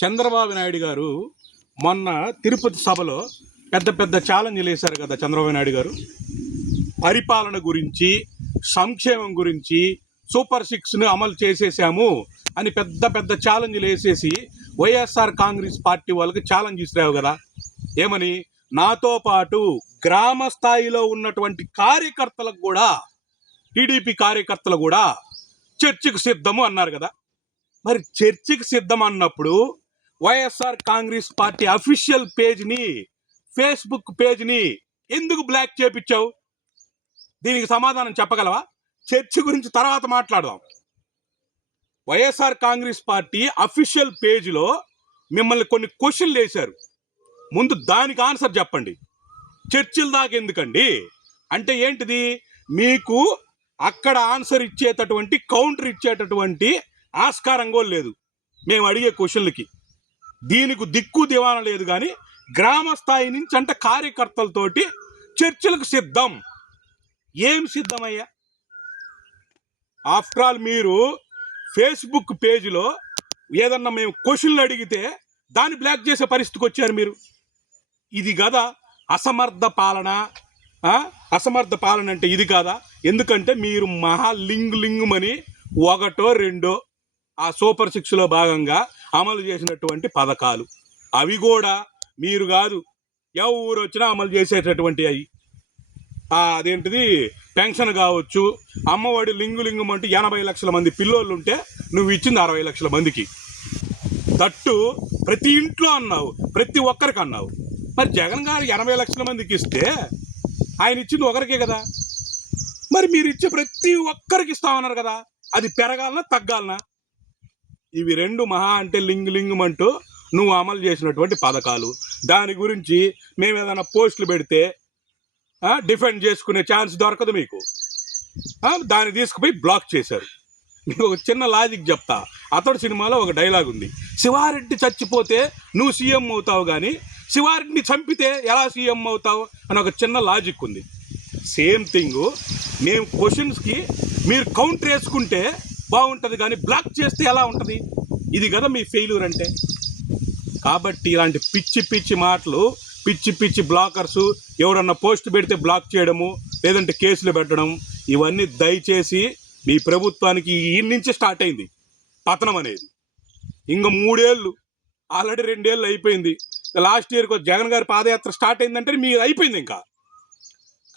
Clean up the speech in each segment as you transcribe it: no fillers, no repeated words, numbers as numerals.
చంద్రబాబు నాయుడు గారు మొన్న తిరుపతి సభలో పెద్ద పెద్ద ఛాలెంజ్లు వేశారు కదా. చంద్రబాబు నాయుడు గారు పరిపాలన గురించి, సంక్షేమం గురించి, సూపర్ 6ను అమలు చేసేసాము అని పెద్ద పెద్ద ఛాలెంజ్లు వేసేసి వైఎస్ఆర్ కాంగ్రెస్ పార్టీ వాళ్ళకి ఛాలెంజ్ ఇస్తారు కదా. ఏమని? నాతో పాటు గ్రామ స్థాయిలో ఉన్నటువంటి కార్యకర్తలకు కూడా, టీడీపీ కార్యకర్తలు కూడా చర్చకు సిద్ధము అన్నారు కదా. మరి చర్చకు సిద్ధం అన్నప్పుడు వైఎస్ఆర్ కాంగ్రెస్ పార్టీ అఫీషియల్ పేజ్ని, ఫేస్బుక్ పేజ్ని ఎందుకు బ్లాక్ చేపించావు? దీనికి సమాధానం చెప్పగలవా? చర్చ గురించి తర్వాత మాట్లాడదాం. వైఎస్ఆర్ కాంగ్రెస్ పార్టీ అఫీషియల్ పేజ్లో మిమ్మల్ని కొన్ని క్వశ్చన్లు వేశారు. ముందు దానికి ఆన్సర్ చెప్పండి. చర్చల దాకా ఎందుకండి? అంటే ఏంటిది? మీకు అక్కడ ఆన్సర్ ఇచ్చేటటువంటి, కౌంటర్ ఇచ్చేటటువంటి ఆస్కారం కూడా లేదు మేము అడిగే క్వశ్చన్లకి. దీనికి దిక్కు దివాణం లేదు. కానీ గ్రామ స్థాయి నుంచి అంటే కార్యకర్తలతోటి చర్చలకు సిద్ధం. ఏం సిద్ధమయ్యా? ఆఫ్టర్ ఆల్ మీరు ఫేస్బుక్ పేజీలో ఏదన్నా మేము క్వశ్చన్లు అడిగితే దాన్ని బ్లాక్ చేసే పరిస్థితికి వచ్చారు మీరు. ఇది కదా అసమర్థ పాలన. అసమర్థ పాలన అంటే ఇది కాదా? ఎందుకంటే మీరు మహా లింగుమని ఒకటో రెండో ఆ సూపర్ 6లో భాగంగా అమలు చేసినటువంటి పథకాలు, అవి కూడా మీరు కాదు, ఎవరు వచ్చినా అమలు చేసేటటువంటి అవి. అదేంటిది, పెన్షన్ కావచ్చు, అమ్మఒడి లింగుమంటూ 80 లక్షల మంది పిల్లోళ్ళు ఉంటే నువ్వు ఇచ్చింది 60 లక్షల మందికి. తట్టు ప్రతి ఇంట్లో అన్నావు, ప్రతి ఒక్కరికి అన్నావు. మరి జగన్ గారు 80 లక్షల మందికి ఇస్తే ఆయన ఇచ్చింది ఒకరికే కదా. మరి మీరు ఇచ్చే ప్రతి ఒక్కరికి ఇస్తామన్నారు కదా. అది పెరగాలనా తగ్గాలనా? ఇవి రెండు మహా అంటే లింగుమంటూ నువ్వు అమలు చేసినటువంటి పథకాలు. దాని గురించి మేము ఏదైనా పోస్టులు పెడితే డిఫెండ్ చేసుకునే ఛాన్స్ దొరకదు మీకు. దాన్ని తీసుకుపోయి బ్లాక్ చేశారు. మీకు ఒక చిన్న లాజిక్ చెప్తా. అతడు సినిమాలో ఒక డైలాగ్ ఉంది, శివారెడ్డి చచ్చిపోతే నువ్వు సీఎం అవుతావు కానీ శివారెడ్డిని చంపితే ఎలా సీఎం అవుతావు అని ఒక చిన్న లాజిక్ ఉంది. సేమ్ థింగ్, మేము క్వశ్చన్స్కి మీరు కౌంటర్ వేసుకుంటే బాగుంటుంది కానీ బ్లాక్ చేస్తే ఎలా ఉంటుంది? ఇది కదా మీ ఫెయిల్యూర్ అంటే. కాబట్టి ఇలాంటి పిచ్చి పిచ్చి మాటలు, పిచ్చి పిచ్చి బ్లాకర్సు, ఎవడన్నా పోస్ట్ పెడితే బ్లాక్ చేయడము, లేదంటే కేసులు పెట్టడం, ఇవన్నీ దయచేసి మీ ప్రభుత్వానికి ఈ నుంచి స్టార్ట్ అయింది పతనం అనేది. ఇంకా 3 ఏళ్ళు, ఆల్రెడీ 2 ఏళ్ళు అయిపోయింది. లాస్ట్ ఇయర్కి జగన్ గారి పాదయాత్ర స్టార్ట్ అయిందంటే మీరు అయిపోయింది ఇంకా.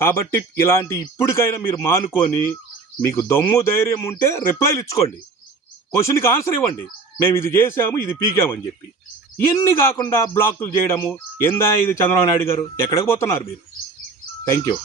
కాబట్టి ఇలాంటి ఇప్పటికైనా మీరు మానుకొని, మీకు దమ్ము ధైర్యం ఉంటే రిప్లైలు ఇచ్చుకోండి, క్వశ్చన్కి ఆన్సర్ ఇవ్వండి. మేము ఇది చేసాము, ఇది పీకామని చెప్పి. ఇవన్నీ కాకుండా బ్లాకులు చేయడము ఏందా? ఇది చంద్రబాబు నాయుడు గారు ఎక్కడికి పోతున్నారు మీరు? Thank you.